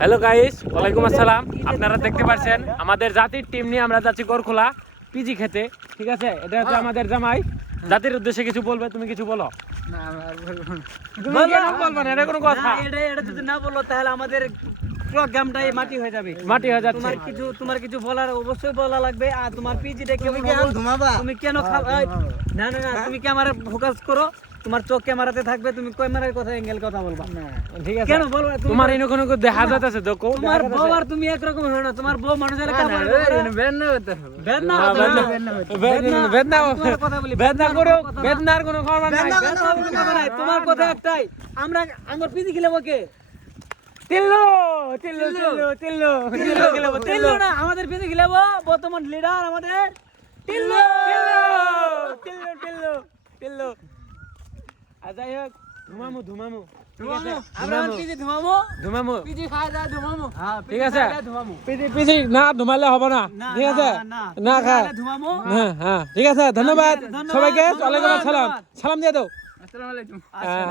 Hello guys, ওয়ালাইকুম আসসালাম। আপনারা দেখতে পাচ্ছেন আমাদের জাতির টিম নিয়ে আমরা যাচ্ছি করখোলা পিজি খেতে। ঠিক আছে, এটা হচ্ছে আমাদের জামাই। জাতির উদ্দেশ্যে কিছু বলবে, তুমি কিছু বলো। না আর বলবো না। তুমি কেন বলবে না? এটা কোনো কথা? এটা যদি না বলো তাহলে আমাদের প্রোগ্রামটাই মাটি হয়ে যাবে। মাটি হয়ে যাচ্ছে। তোমার কিছু বলার অবশ্যই বলা লাগবে। আর তোমার পিজিটা কেমন তুমি কেন না না না, তুমি ক্যামেরা ফোকাস করো, তোমার চোখ ক্যামেরাতে থাকবে, তুমি ক্যামেরার কথা অ্যাঙ্গেল কথা বলবা না। ঠিক আছে, কেন বলবো? তোমার এনে কোনো দেখা যাচ্ছে তো? তোমার বউ আর তুমি একরকম হলো না। তোমার বউ মানুষের কাছে বেদনা হতে হবে। বেদনা বেদনা করো, বেদনার কোনো খবর নাই। তোমার কথা একটাই, আমরা আমার পিজি খেলাবো কে? তিল্লু তিল্লু তিল্লু তিল্লু তিল্লু খেলাবো, তিল্লু না, আমাদের পিজি খেলাবো বর্তমান লিডার আমাদের তিল্লু তিল্লু তিল্লু তিল্লু। আর যাই হোক, ধুমামু ধুমামু। ঠিক আছে, আমরা পিজি ধুমামো, ধুমামু। পিজি খাওয়া যায় ধুমামো। হ্যাঁ, ঠিক আছে, পিজি না ধুমালে হবে না। ঠিক আছে, না খায় ধুমামো। হ্যাঁ হ্যাঁ, ঠিক আছে। ধন্যবাদ সবাইকে। ওয়ালাইকুম আসসালাম। সালাম দিয়ে দাও। আসসালামু আলাইকুম। আচ্ছা।